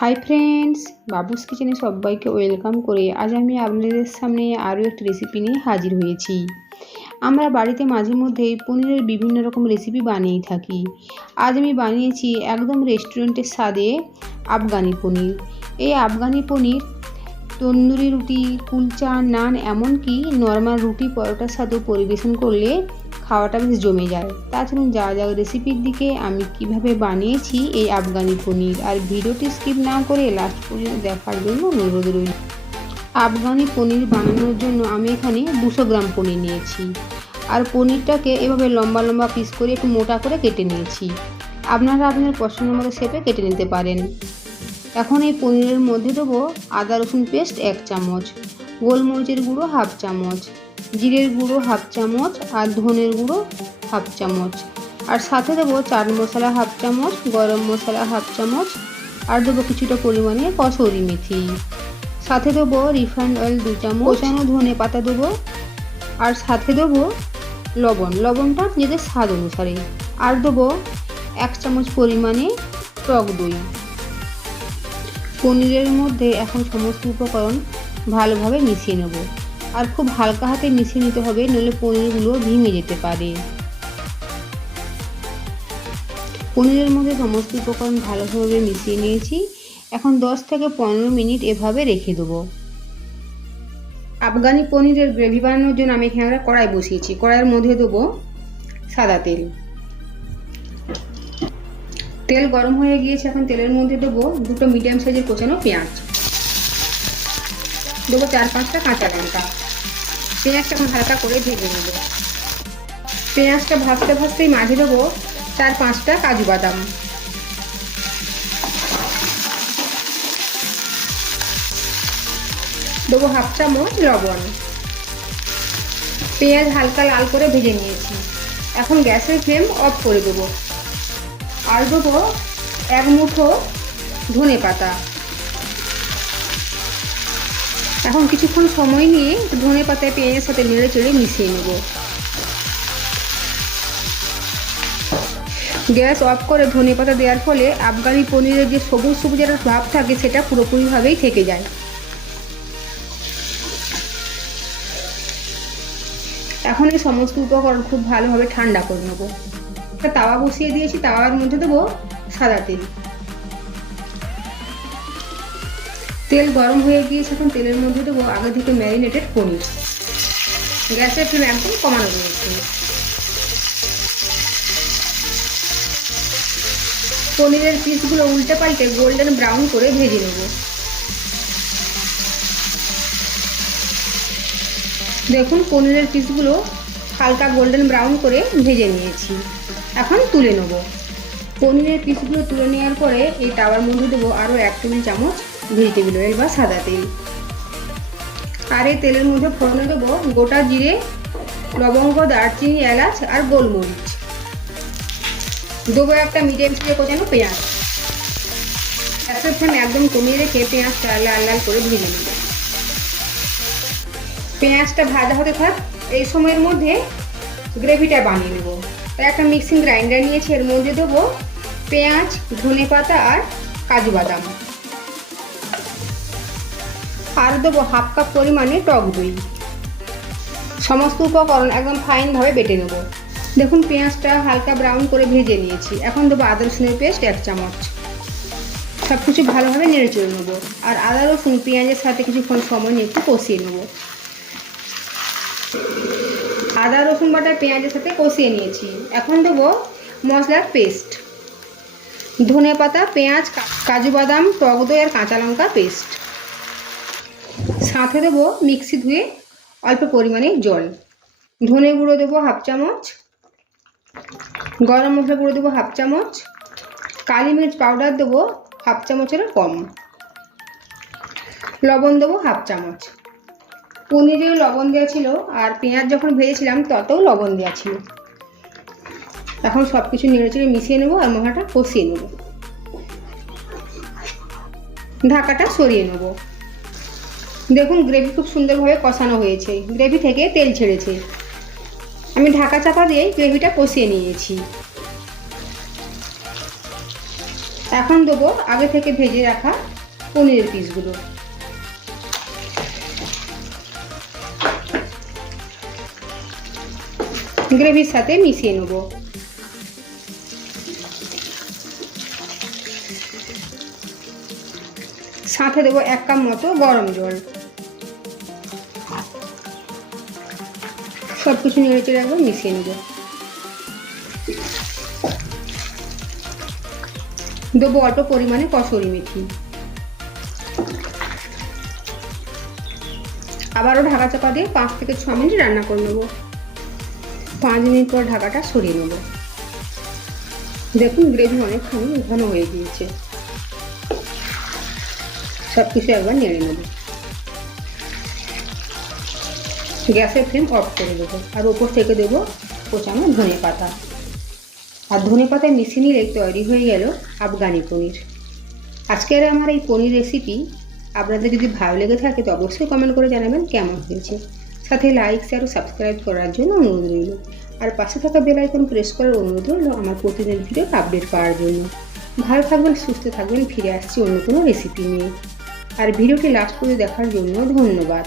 Hi friends, বাবুস কিচেনে সবাইকে welcome করে আজ আমি আপনাদের সামনে আরও একটি রেসিপি নিয়ে হাজির হয়েছি। আমরা বাড়িতে মাঝে মধ্যে পনিরের বিভিন্ন রকম রেসিপি বানিয়ে থাকি। আজ আমি বানিয়েছি একদম রেস্টুরেন্টের স্বাদে আফগানি পনির। এই আফগানি পনির তন্দুরি রুটি, কুলচা, নান, এমনকি নর্মাল রুটি পরোটার সাথেও পরিবেশন করলে খাওয়াটা বেশ জমে যায়। তাছাড়া যাওয়া যাক রেসিপির দিকে, আমি কিভাবে বানিয়েছি এই আফগানি পনির। আর ভিডিওটি স্কিপ না করে লাস্ট পর্যন্ত দেখার জন্য অনুরোধ রইল। আফগানি পনির বানানোর জন্য আমি এখানে 200 গ্রাম পনির নিয়েছি। আর পনিরটাকে এভাবে লম্বা লম্বা পিস করে একটু মোটা করে কেটে নিয়েছি। আপনারা আপনার পছন্দ মতো শেপে কেটে নিতে পারেন। এখন এই পনিরের মধ্যে দেবো আদা রসুন পেস্ট 1 চামচ, গোলমরিচের গুঁড়ো 1/2 চামচ, জিরের গুঁড়ো 1/2 চামচ, আর ধনের গুঁড়ো 1/2 চামচ, আর সাথে দেবো চাট মশলা 1/2 চামচ, গরম মশলা 1/2 চামচ, আর দেবো কিছুটা পরিমাণে কসুরি মেথি। সাথে দেবো রিফাইন্ড অয়েল 2 চামচ, কোচানো ধনে পাতা দেবো, আর সাথে দেবো লবণটা নিজেদের স্বাদ অনুসারে, আর দেবো 1 চামচ পরিমাণে টক দই। পনিরের মধ্যে এখন সমস্ত উপকরণ ভালোভাবে মিশিয়ে নেব। আর খুব হালকা হাতে মিশিয়ে নিতে হবে, নইলে পনিরগুলো ভেঙে যেতে পারে। পনিরের মধ্যে সমস্ত উপকরণ ভালোভাবে মিশিয়ে নিয়েছি। এখন 10 থেকে 15 মিনিট এভাবে রেখে দেবো। আফগানি পনিরের গ্রেভি বানানোর জন্য আমি এখানে একটা কড়াই বসিয়েছি। কড়াইয়ের মধ্যে দেবো সাদা তেল। তেল গরম হয়ে গিয়েছে। এখন তেলের মধ্যে দেবো 2টো মিডিয়াম সাইজের কোচানো পেঁয়াজ, দেবো 4-5টা কাঁচা লঙ্কা। পেঁয়াজটা এখন হালকা করে ভেজে নেব। পেঁয়াজটা ভাজতে ভাজতেই মাঝে দেবো 4-5টা কাজু বাদাম, দেবো 1/2 চামচ লবণ। পেঁয়াজ হালকা লাল করে ভেজে নিয়েছি। এখন গ্যাসের ফ্লেম অফ করে দেবো। আর দেবো 1 মুঠো ধনে পাতা। এখন কিছুক্ষণ সময় নিয়ে ধনে পাতায় পেঁয়াজের সাথে নেড়ে চেড়ে মিশিয়ে নেব। গ্যাস অফ করে ধনে পাতা দেওয়ার ফলে আফগানি পনিরের যে সবুজ সবুজ একটা ভাব থাকে সেটা পুরোপুরিভাবেই থেকে যায়। এখন এই সমস্ত উপকরণ খুব ভালোভাবে ঠান্ডা করে নেব। একটা তাওয়া বসিয়ে দিয়েছি। তাওয়ার মধ্যে দেবো সাদা তেল। তেল গরম হয়ে গিয়েছে। এখন তেলের মধ্যে দেবো আগে থেকে ম্যারিনেটেড পনির। গ্যাসের ফ্লেম একদম কমানো রয়েছে। পনিরের পিসগুলো উল্টে পাল্টে গোল্ডেন ব্রাউন করে ভেজে নেব। দেখুন পনিরের পিসগুলো হালকা গোল্ডেন ব্রাউন করে ভেজে নিয়েছি। এখন তুলে নেব। পনিরের পিসগুলো তুলে নেওয়ার পরে এই তাওয়ার মধ্যে দেবো আরও 1 টেবিল চামচ ভেজিটেবল অয়েল বা সাদা তেল। আর এই তেলের মধ্যে ফোড়নে দেবো গোটা জিরে, লবঙ্গ, দারচিনি, এলাচ আর গোলমরিচ। দেবো একটা মিডিয়াম সাইজের কোচানো পেঁয়াজ। গ্যাসের ফ্লেম একদম কমিয়ে রেখে পেঁয়াজটা লাল লাল করে ভেজে নেব। পেঁয়াজটা ভাজা হতে থাক। এই সময়ের মধ্যে গ্রেভিটা বানিয়ে নেব। তাই একটা মিক্সিং গ্রাইন্ডার নিয়েছি। এর মধ্যে দেবো পেঁয়াজ, ধনে পাতা আর কাজু বাদাম, আর দেবো 1/2 কাপ পরিমাণে টক দই। সমস্ত উপকরণ একদম ফাইনভাবে বেটে নেব। দেখুন পেঁয়াজটা হালকা ব্রাউন করে ভেজে নিয়েছি। এখন দেবো আদা রসুনের পেস্ট 1 চামচ। সব কিছু ভালোভাবে নেড়ে চেড়ে নেবো। আর আদা রসুন পেঁয়াজের সাথে কিছুক্ষণ সময় নিয়ে একটু কষিয়ে নেব। আদা রসুন বাটা পেঁয়াজের সাথে কষিয়ে নিয়েছি। এখন দেবো মশলার পেস্ট, ধনে পাতা, পেঁয়াজ, কাজু বাদাম, টক দই আর কাঁচা লঙ্কা পেস্ট। সাথে দেবো মিক্সি ধুয়ে অল্প পরিমাণে জল। ধনে গুঁড়ো দেবো 1/2 চামচ, গরম মশলা গুঁড়ো দেবো 1/2 চামচ, কালি মির্চ পাউডার দেবো 1/2 চামচেরও কম, লবণ দেবো 1/2 চামচ। পনিরেও লবণ দেওয়া ছিল, আর পেঁয়াজ যখন ভেজেছিলাম ততও লবণ দেওয়া ছিল। এখন সব কিছু নেড়ে চেড়ে মিশিয়ে নেবো আর মশলাটা কষিয়ে নেব। ঢাকাটা সরিয়ে নেব। দেখুন গ্রেভি খুব সুন্দরভাবে কষানো হয়েছে। গ্রেভি থেকে তেল ছেড়েছে। আমি ঢাকা চাপা দিয়ে গ্রেভিটা কষিয়ে নিয়েছি। এখন দেবো আগে থেকে ভেজে রাখা পনিরের পিসগুলো। গ্রেভির সাথে মিশিয়ে নেব। সাথে দেবো 1 কাপ মতো গরম জল। সব কিছু নেড়ে চেড়ে একবার মিশিয়ে নেব। দেবো অল্প পরিমাণে কসুরি মেথি। আবারও ঢাকা চাপা দিয়ে 5 থেকে 6 মিনিট রান্না করে নেব। 5 মিনিট পর ঢাকাটা সরিয়ে নেব। দেখুন গ্রেভি অনেকখানি ঘন হয়ে গিয়েছে। সব কিছু একবার নেড়ে নেব। গ্যাসের ফ্লেম অফ করে দেবো আর ওপর থেকে দেবো কোচানো ধনে পাতা। আর ধনে পাতায় মিশিয়ে নিলে তৈরি হয়ে গেল আফগানি পনির। আজকের আমার এই পনির রেসিপি আপনাদের যদি ভালো লেগে থাকে তো অবশ্যই কমেন্ট করে জানাবেন কেমন হয়েছে। সাথে লাইক শেয়ার ও সাবস্ক্রাইব করার জন্য অনুরোধ রইল। আর পাশে থাকা বেল আইকন প্রেস করার অনুরোধ রইল আমার প্রতিদিন ভিডিও আপডেট পাওয়ার জন্য। ভালো থাকবেন, সুস্থ থাকবেন। ফিরে আসছি অন্য কোনো রেসিপি নিয়ে। আর ভিডিওটি লাস্ট করে দেখার জন্য ধন্যবাদ।